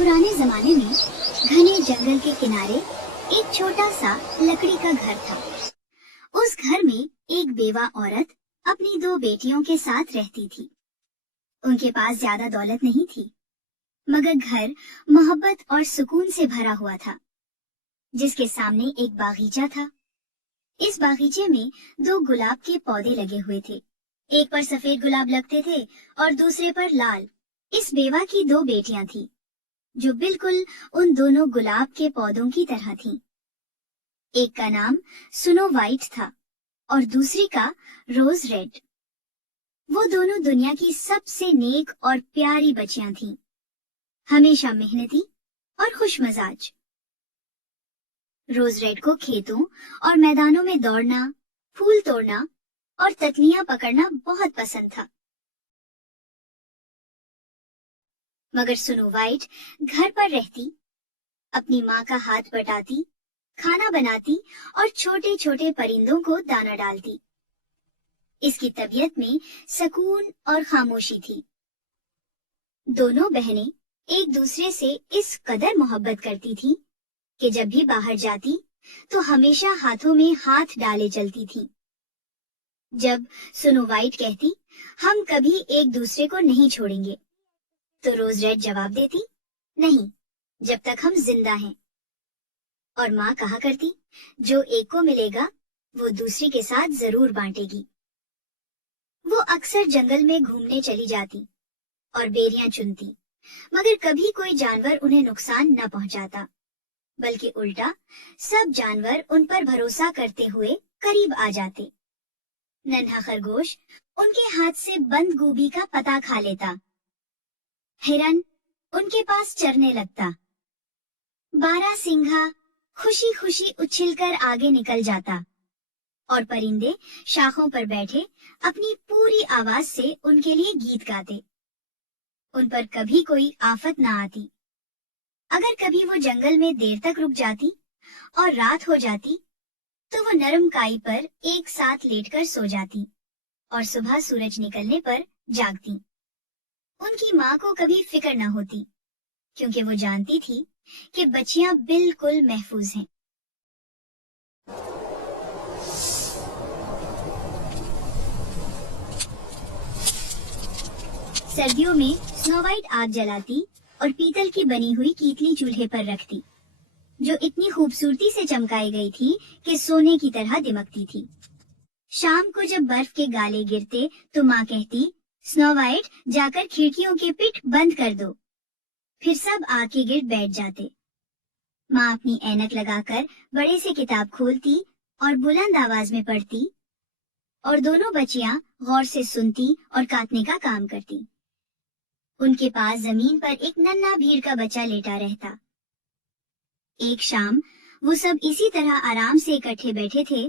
पुराने जमाने में घने जंगल के किनारे एक छोटा सा लकड़ी का घर था। उस घर में एक बेवा औरत अपनी 2 बेटियों के साथ रहती थी। उनके पास ज्यादा दौलत नहीं थी, मगर घर मोहब्बत और सुकून से भरा हुआ था, जिसके सामने एक बागीचा था। इस बागीचे में 2 गुलाब के पौधे लगे हुए थे। एक पर सफेद गुलाब लगते थे और दूसरे पर लाल। इस बेवा की 2 बेटियां थीं, जो बिल्कुल उन दोनों गुलाब के पौधों की तरह थीं। एक का नाम स्नो वाइट था और दूसरी का रोज रेड। वो दोनों दुनिया की सबसे नेक और प्यारी बच्चियां थीं, हमेशा मेहनती और खुशमजाज। रोज रेड को खेतों और मैदानों में दौड़ना, फूल तोड़ना और तितलियां पकड़ना बहुत पसंद था। मगर स्नो वाइट घर पर रहती, अपनी माँ का हाथ बटाती, खाना बनाती और छोटे छोटे परिंदों को दाना डालती। इसकी तबीयत में सुकून और खामोशी थी। दोनों बहनें एक दूसरे से इस कदर मोहब्बत करती थीं कि जब भी बाहर जाती तो हमेशा हाथों में हाथ डाले चलती थीं। जब स्नो वाइट कहती, हम कभी एक दूसरे को नहीं छोड़ेंगे, तो रोज रेड जवाब देती, नहीं, जब तक हम जिंदा हैं। और माँ कहा करती, जो एक को मिलेगा वो दूसरी के साथ जरूर बांटेगी। वो अक्सर जंगल में घूमने चली जाती और बेरियां चुनती, मगर कभी कोई जानवर उन्हें नुकसान न पहुंचाता, बल्कि उल्टा सब जानवर उन पर भरोसा करते हुए करीब आ जाते। नन्हा खरगोश उनके हाथ से बंद गोभी का पता खा लेता। हिरन उनके पास चरने लगता। बारहसिंघा खुशी खुशी उछलकर आगे निकल जाता और परिंदे शाखों पर बैठे अपनी पूरी आवाज से उनके लिए गीत गाते। उन पर कभी कोई आफत न आती। अगर कभी वो जंगल में देर तक रुक जाती और रात हो जाती, तो वो नरम काई पर एक साथ लेटकर सो जाती और सुबह सूरज निकलने पर जागती। उनकी माँ को कभी फिक्र न होती, क्योंकि वो जानती थी कि बच्चियां बिल्कुल महफूज हैं। सर्दियों में स्नो वाइट आग जलाती और पीतल की बनी हुई कीतली चूल्हे पर रखती, जो इतनी खूबसूरती से चमकाई गई थी कि सोने की तरह दिमकती थी। शाम को जब बर्फ के गाले गिरते तो माँ कहती, स्नो वाइट जाकर खिड़कियों के पिट बंद कर दो। फिर सब आग के गिर्द बैठ जाते। माँ अपनी ऐनक लगाकर बड़े से किताब खोलती और बुलंद आवाज में पढ़ती, और दोनों बच्चियां गौर से सुनती और काटने का काम करती। उनके पास जमीन पर एक नन्हा भीड़ का बच्चा लेटा रहता। एक शाम वो सब इसी तरह आराम से इकट्ठे बैठे थे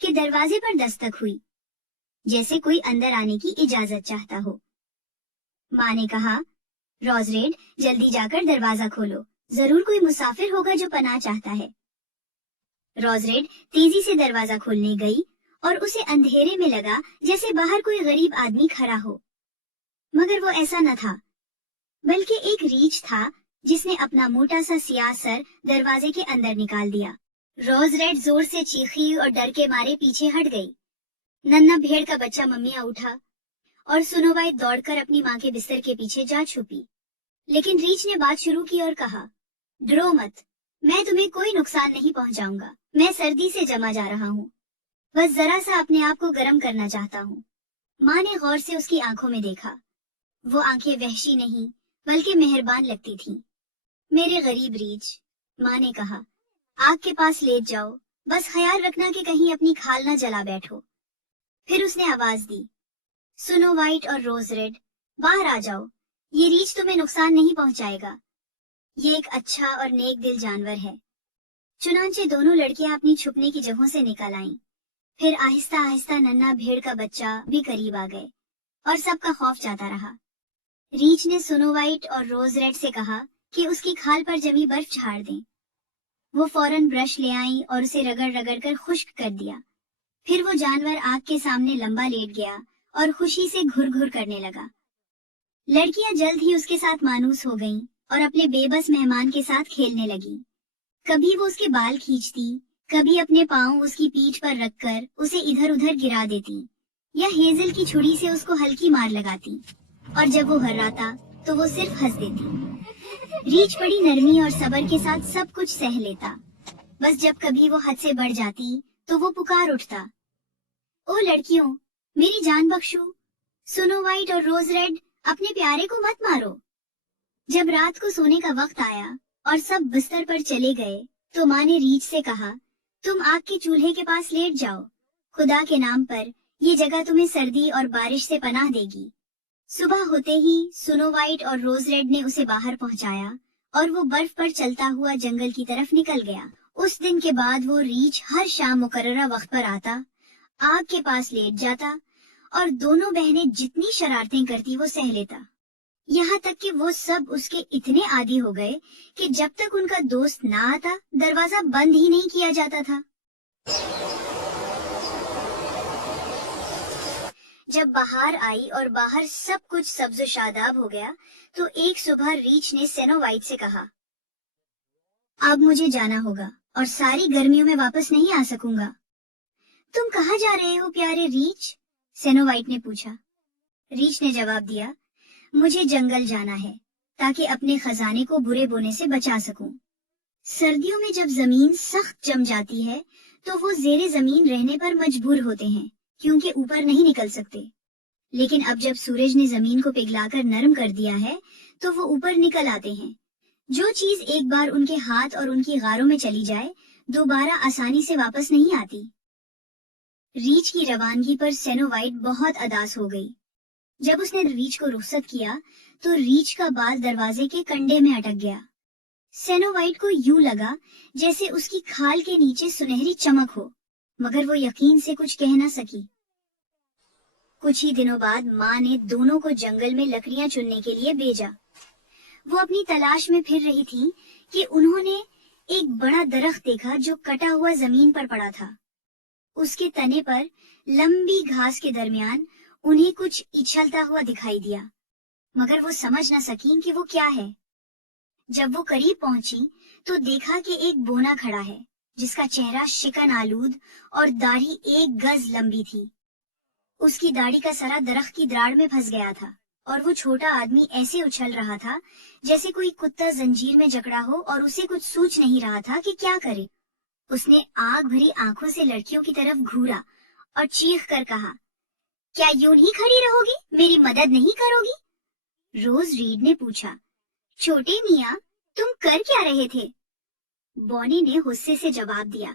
कि दरवाजे पर दस्तक हुई, जैसे कोई अंदर आने की इजाजत चाहता हो। माँ ने कहा, रोज रेड जल्दी जाकर दरवाजा खोलो, जरूर कोई मुसाफिर होगा जो पनाह चाहता है। रोज रेड तेजी से दरवाजा खोलने गई और उसे अंधेरे में लगा जैसे बाहर कोई गरीब आदमी खड़ा हो, मगर वो ऐसा न था, बल्कि एक रीछ था जिसने अपना मोटा सा सियाह सर दरवाजे के अंदर निकाल दिया। रोज रेड जोर से चीखी और डर के मारे पीछे हट गई। नन्हा भेड़ का बच्चा मम्मिया उठा और स्नो वाइट दौड़कर अपनी माँ के बिस्तर के पीछे जा छुपी। लेकिन रीछ ने बात शुरू की और कहा, डरो मत, मैं तुम्हें कोई नुकसान नहीं पहुंचाऊंगा। मैं सर्दी से जमा जा रहा हूँ, बस जरा सा अपने आप को गर्म करना चाहता हूँ। माँ ने गौर से उसकी आंखों में देखा। वो आंखें वहशी नहीं बल्कि मेहरबान लगती थीं। मेरे गरीब रीछ, माँ ने कहा, आग के पास लेट जाओ, बस ख्याल रखना कि कहीं अपनी खाल न जला बैठो। फिर उसने आवाज दी, स्नो वाइट और रोज रेड, बाहर आ जाओ, ये रीछ तुम्हें नुकसान नहीं पहुंचाएगा। ये एक अच्छा और नेक दिल जानवर है। चुनांचे दोनों लड़कियां अपनी छुपने की जगहों से निकल आईं। फिर आहिस्ता आहिस्ता नन्हा भेड़ का बच्चा भी करीब आ गए और सबका खौफ जाता रहा। रीछ ने स्नो वाइट और रोज रेड से कहा कि उसकी खाल पर जमी बर्फ झाड़ दें। वो फौरन ब्रश ले आईं और उसे रगड़ रगड़ कर खुश्क कर दिया। फिर वो जानवर आग के सामने लंबा लेट गया और खुशी से घुर घुर करने लगा। लड़कियां जल्द ही उसके साथ मानूस हो गईं और अपने बेबस मेहमान के साथ खेलने लगी। कभी वो उसके बाल खींचती, कभी अपने पाँव उसकी पीठ पर रखकर उसे इधर उधर गिरा देती, या हेजल की छुरी से उसको हल्की मार लगाती, और जब वो हर्राता तो वो सिर्फ हंस देती। रीच बड़ी नरमी और सब्र के साथ सब कुछ सह लेता, बस जब कभी वो हद से बढ़ जाती तो वो पुकार उठता, ओ लड़कियों, मेरी जान बख्शो, स्नो वाइट और रोज रेड, अपने प्यारे को मत मारो। जब रात को सोने का वक्त आया और सब बिस्तर पर चले गए तो माँ ने रीच से कहा, तुम आग के चूल्हे के पास लेट जाओ, खुदा के नाम पर ये जगह तुम्हें सर्दी और बारिश से पनाह देगी। सुबह होते ही स्नो वाइट और रोज रेड ने उसे बाहर पहुंचाया और वो बर्फ पर चलता हुआ जंगल की तरफ निकल गया। उस दिन के बाद वो रीच हर शाम मुकर्ररा वक्त पर आता, आग के पास लेट जाता और दोनों बहनें जितनी शरारतें करती वो सह लेता। यहाँ तक कि वो सब उसके इतने आदी हो गए कि जब तक उनका दोस्त ना आता दरवाजा बंद ही नहीं किया जाता था। जब बहार आई और बाहर सब कुछ सब्ज शादाब हो गया तो एक सुबह रीच ने स्नो वाइट से कहा, अब मुझे जाना होगा और सारी गर्मियों में वापस नहीं आ सकूंगा। तुम कहाँ जा रहे हो प्यारे रीच? स्नो वाइट ने पूछा। रीच ने जवाब दिया, मुझे जंगल जाना है ताकि अपने खजाने को बुरे बोने से बचा सकूं। सर्दियों में जब जमीन सख्त जम जाती है तो वो जेरे जमीन रहने पर मजबूर होते हैं क्योंकि ऊपर नहीं निकल सकते, लेकिन अब जब सूरज ने जमीन को पिघलाकर नरम कर दिया है तो वो ऊपर निकल आते हैं। जो चीज एक बार उनके हाथ और उनकी गारों में चली जाए दोबारा आसानी से वापस नहीं आती। रीच की रवानगी पर स्नो वाइट बहुत अदास हो गई। जब उसने रीच को रुखसत किया तो रीच का बाल दरवाजे के कंडे में अटक गया। स्नो वाइट को यूं लगा जैसे उसकी खाल के नीचे सुनहरी चमक हो, मगर वो यकीन से कुछ कह न सकी। कुछ ही दिनों बाद माँ ने दोनों को जंगल में लकड़ियां चुनने के लिए भेजा। वो अपनी तलाश में फिर रही थी कि उन्होंने एक बड़ा दरख्त देखा जो कटा हुआ जमीन पर पड़ा था। उसके तने पर लंबी घास के दरमियान उन्हें कुछ इछलता हुआ दिखाई दिया, मगर वो समझ न सकीं कि वो क्या है। जब वो करीब पहुंची तो देखा कि एक बोना खड़ा है जिसका चेहरा शिकन आलूद और दाढ़ी 1 गज लंबी थी। उसकी दाढ़ी का सरा दरख्त की दराड़ में फंस गया था और वो छोटा आदमी ऐसे उछल रहा था जैसे कोई कुत्ता जंजीर में जकड़ा हो और उसे कुछ सूझ नहीं रहा था कि क्या करे। उसने आग भरी आंखों से लड़कियों की तरफ घूरा और चीख कर कहा, क्या यूं ही खड़ी रहोगी, मेरी मदद नहीं करोगी? रोज रीड ने पूछा, छोटे मियाँ, तुम कर क्या रहे थे? बॉनी ने गुस्से से जवाब दिया,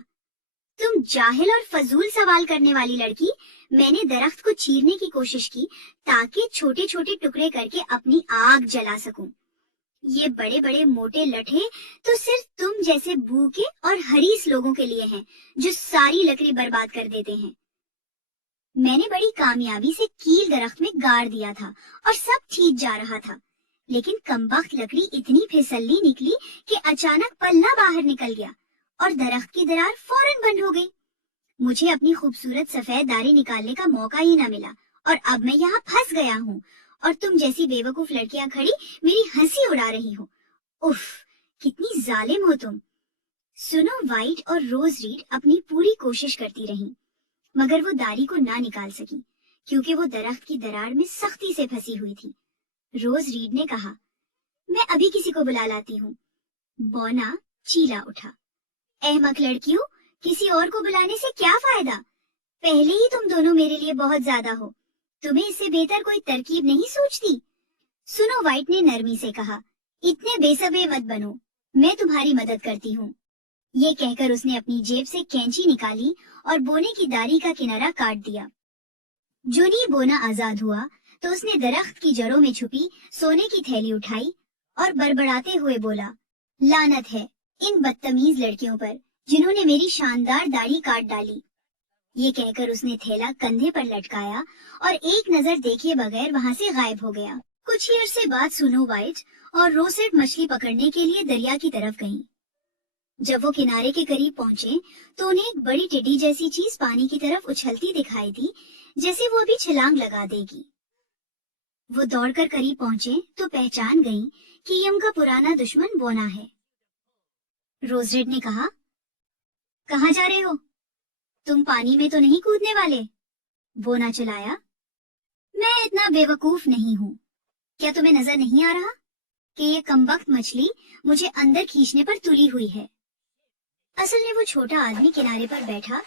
तुम जाहिल और फजूल सवाल करने वाली लड़की, मैंने दरख्त को चीरने की कोशिश की ताकि छोटे छोटे टुकड़े करके अपनी आग जला सकूं। ये बड़े बड़े मोटे लठे तो सिर्फ तुम जैसे भूखे और हरीस लोगों के लिए हैं जो सारी लकड़ी बर्बाद कर देते हैं। मैंने बड़ी कामयाबी से कील दरख्त में गाड़ दिया था और सब ठीक जा रहा था, लेकिन कमबख्त लकड़ी इतनी फिसलनी निकली कि अचानक पल्ला बाहर निकल गया और दरख्त की दरार फौरन बंद हो गई। मुझे अपनी खूबसूरत सफेद दाढ़ी निकालने का मौका ही न मिला और अब मैं यहाँ फंस गया हूँ और तुम जैसी बेवकूफ लड़कियां खड़ी मेरी हंसी उड़ा रही हो। उफ, कितनी जालिम हो तुम। स्नो वाइट और रोज रीड अपनी पूरी कोशिश करती रहीं, मगर वो दाढ़ी को ना निकाल सकी क्योंकि वो दरख्त की दरार में सख्ती से फंसी हुई थी। रोज रीड ने कहा, मैं अभी किसी को बुला लाती हूँ। बोना चीला उठा, अहमक लड़कियों, किसी और को बुलाने से क्या फायदा? पहले ही तुम दोनों मेरे लिए बहुत ज्यादा हो, तुम्हें इससे बेहतर कोई तरकीब नहीं सूझती? स्नो वाइट ने नरमी से कहा, इतने बेसब्रे मत बनो, मैं तुम्हारी मदद करती हूँ। ये कहकर उसने अपनी जेब से कैंची निकाली और बोने की दाढ़ी का किनारा काट दिया। जूनी बोना आजाद हुआ तो उसने दरख्त की जड़ों में छुपी सोने की थैली उठाई और बड़बड़ाते हुए बोला, लानत है इन बदतमीज लड़कियों पर जिन्होंने मेरी शानदार दाढ़ी काट डाली। ये कहकर उसने थैला कंधे पर लटकाया और एक नजर देखे बगैर वहां से गायब हो गया। कुछ ही अरसे बाद स्नो वाइट और रोसेट मछली पकड़ने के लिए दरिया की तरफ गईं। जब वो किनारे के करीब पहुंचे तो उन्हें एक बड़ी टिड्डी जैसी चीज पानी की तरफ उछलती दिखाई दी, जैसे वो अभी छलांग लगा देगी। वो दौड़कर करीब पहुंचे तो पहचान गईं कि ये उनका पुराना दुश्मन बोना है। रोज रेड ने कहा, कहाँ जा रहे हो? तुम पानी में तो नहीं कूदने वाले? बोना चिल्लाया, मैं इतना बेवकूफ नहीं हूँ। क्या तुम्हें नजर नहीं आ रहा कि ये कमबख्त मछली मुझे अंदर खींचने पर तुली हुई है? असल में वो छोटा आदमी किनारे पर बैठा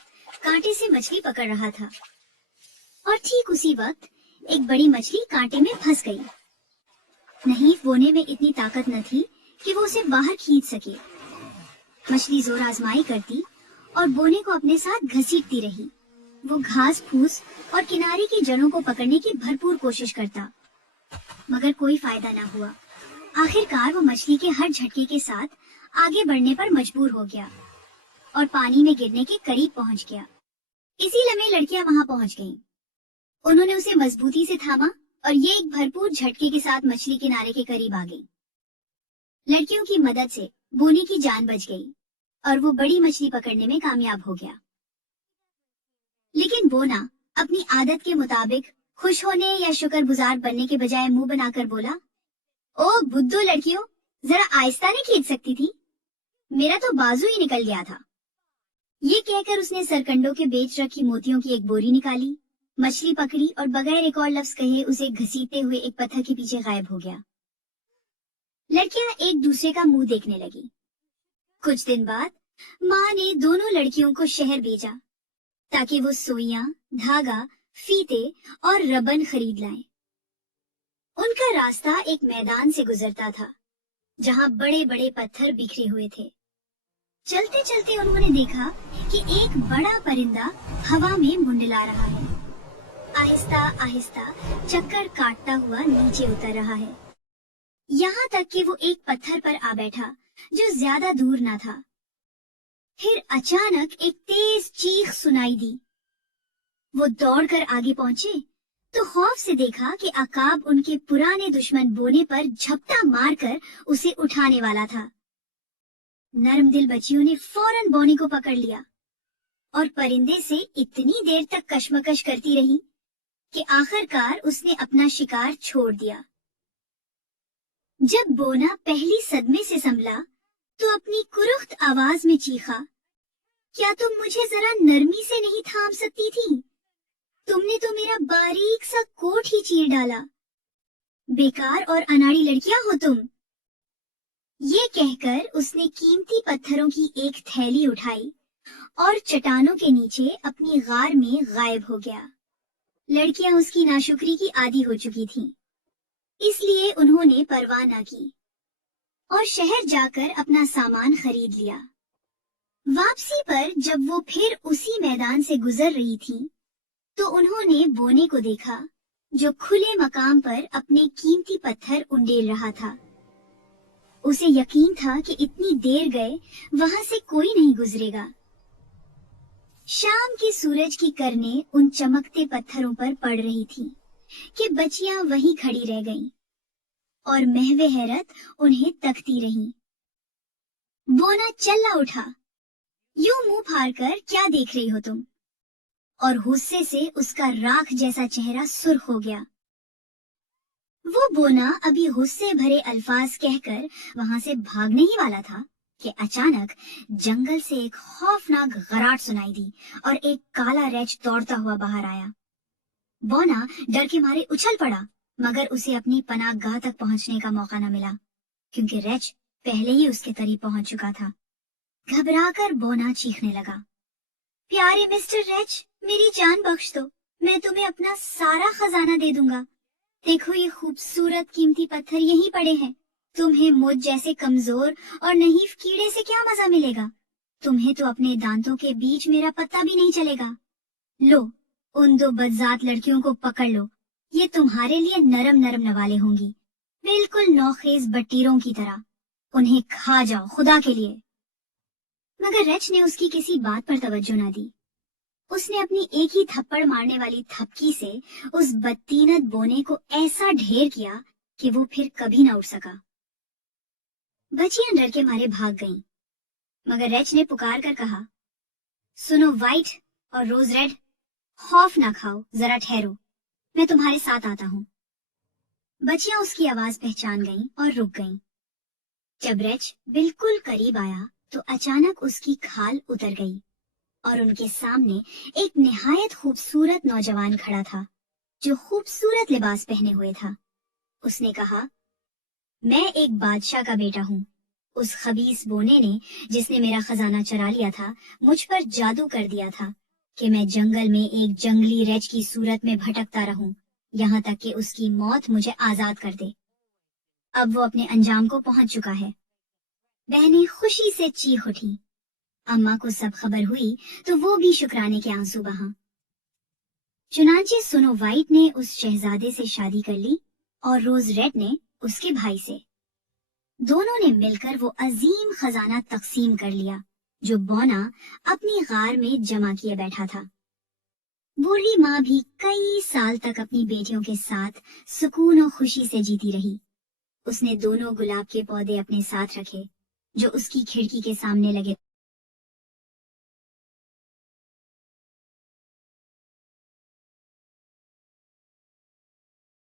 कांटे से मछली पकड़ रहा था और ठीक उसी वक्त एक बड़ी मछली कांटे में फंस गई। नहीं, बोने में इतनी ताकत न थी कि वो उसे बाहर खींच सके। मछली जोर आजमाई करती और बोने को अपने साथ घसीटती रही। वो घास फूस और किनारे की जड़ों को पकड़ने की भरपूर कोशिश करता, मगर कोई फायदा न हुआ। आखिरकार वो मछली के हर झटके के साथ आगे बढ़ने पर मजबूर हो गया और पानी में गिरने के करीब पहुंच गया। इसी लम्हे लड़कियां वहां पहुंच गईं। उन्होंने उसे मजबूती से थामा और ये एक भरपूर झटके के साथ मछली किनारे के करीब आ गई। लड़कियों की मदद से बोने की जान बच गई और वो बड़ी मछली पकड़ने में कामयाब हो गया। लेकिन बोना अपनी आदत के मुताबिक खुश होने या शुक्रगुजार बनने के बजाय मुंह बनाकर बोला, ओ बुद्धू लड़कियों, जरा आहिस्ता नहीं खींच सकती थी? मेरा तो बाजू ही निकल गया था। ये कहकर उसने सरकंडों के बेच रखी मोतियों की एक बोरी निकाली, मछली पकड़ी और बगैर एक और लफ्ज कहे उसे घसीटते हुए एक पत्थर के पीछे गायब हो गया। लड़कियां एक दूसरे का मुंह देखने लगी। कुछ दिन बाद माँ ने दोनों लड़कियों को शहर भेजा ताकि वो सुइयां, धागा, फीते और रबन खरीद लाएं। उनका रास्ता एक मैदान से गुजरता था जहां बड़े बड़े पत्थर बिखरे हुए थे। चलते चलते उन्होंने देखा कि एक बड़ा परिंदा हवा में मुंडला रहा है। आहिस्ता आहिस्ता चक्कर काटता हुआ नीचे उतर रहा है, यहाँ तक कि वो एक पत्थर पर आ बैठा जो ज्यादा दूर न था। फिर अचानक एक तेज चीख सुनाई दी। वो दौड़कर आगे पहुंचे तो खौफ से देखा कि अकाब उनके पुराने दुश्मन बोने पर झपटा मारकर उसे उठाने वाला था। नरम दिल बच्चियों ने फौरन बोने को पकड़ लिया और परिंदे से इतनी देर तक कशमकश करती रही कि आखिरकार उसने अपना शिकार छोड़ दिया। जब बोना पहली सदमे से संभला तो अपनी कुरुख्त आवाज में चीखा, क्या तुम मुझे जरा नरमी से नहीं थाम सकती थी? तुमने तो मेरा बारीक सा कोट ही चीर डाला। बेकार और अनाड़ी लड़कियां हो तुम। ये कहकर उसने कीमती पत्थरों की एक थैली उठाई और चट्टानों के नीचे अपनी गार में गायब हो गया। लड़कियां उसकी नाशुक्री की आदी हो चुकी थीं, इसलिए उन्होंने परवाह न की और शहर जाकर अपना सामान खरीद लिया। वापसी पर जब वो फिर उसी मैदान से गुजर रही थी तो उन्होंने बोने को देखा जो खुले मकाम पर अपने कीमती पत्थर उंडेल रहा था। उसे यकीन था कि इतनी देर गए वहां से कोई नहीं गुजरेगा। शाम की सूरज की किरणें उन चमकते पत्थरों पर पड़ रही थी कि बच्चियां वहीं खड़ी रह गईं और महवे हैरत उन्हें तकती रहीं। बोना चल्ला उठा, यूं मुंह फाड़ कर क्या देख रही हो तुम? और गुस्से से उसका राख जैसा चेहरा सुर्ख हो गया। वो बोना अभी गुस्से भरे अल्फाज कहकर वहां से भागने ही वाला था कि अचानक जंगल से एक खौफनाक गराट सुनाई दी और एक काला रेच दौड़ता हुआ बाहर आया। बोना डर के मारे उछल पड़ा, मगर उसे अपनी पनाहगाह तक पहुंचने का मौका न मिला क्योंकि रेच पहले ही उसके करीब पहुंच चुका था। घबराकर बोना चीखने लगा, प्यारे मिस्टर रेच, मेरी जान बख्श दो, मैं तुम्हें अपना सारा खजाना दे दूंगा। देखो ये खूबसूरत कीमती पत्थर यहीं पड़े हैं। तुम्हें मुझ जैसे कमजोर और नहीफ कीड़े से क्या मजा मिलेगा? तुम्हें तो अपने दांतों के बीच मेरा पत्ता भी नहीं चलेगा। लो, उन दो बदजात लड़कियों को पकड़ लो, ये तुम्हारे लिए नरम नरम नवाले होंगी, बिल्कुल नौखेज बटीरों की तरह। उन्हें खा जाओ खुदा के लिए। मगर रेच ने उसकी किसी बात पर तवज्जो न दी। उसने अपनी एक ही थप्पड़ मारने वाली थपकी से उस बदतीनत बोने को ऐसा ढेर किया कि वो फिर कभी न उठ सका। बच्चियां डर के मारे भाग गईं, मगर रेच ने पुकार कर कहा, सुनो वाइट और रोज रेड, खौफ ना खाओ, जरा ठहरो, मैं तुम्हारे साथ आता हूँ। बच्चियां उसकी आवाज पहचान गईं और रुक गईं। जब रेच बिल्कुल करीब आया तो अचानक उसकी खाल उतर गई और उनके सामने एक निहायत खूबसूरत नौजवान खड़ा था जो खूबसूरत लिबास पहने हुए था। उसने कहा, मैं एक बादशाह का बेटा हूँ। उस खबीस बोने ने, जिसने मेरा खजाना चरा लिया था, मुझ पर जादू कर दिया था कि मैं जंगल में एक जंगली रेच की सूरत में भटकता रहूं, यहाँ तक कि उसकी मौत मुझे आजाद कर दे। अब वो अपने अंजाम को पहुंच चुका है। बहनें खुशी से चीख उठी। अम्मा को सब खबर हुई तो वो भी शुक्राने के आंसू बहा। चुनांचे स्नो वाइट ने उस शहजादे से शादी कर ली और रोज रेड ने उसके भाई से। दोनों ने मिलकर वो अजीम खजाना तकसीम कर लिया जो बौना अपनी गार में जमा किए बैठा था। बूढ़ी माँ भी कई साल तक अपनी बेटियों के साथ सुकून और खुशी से जीती रही। उसने दोनों गुलाब के पौधे अपने साथ रखे जो उसकी खिड़की के सामने लगे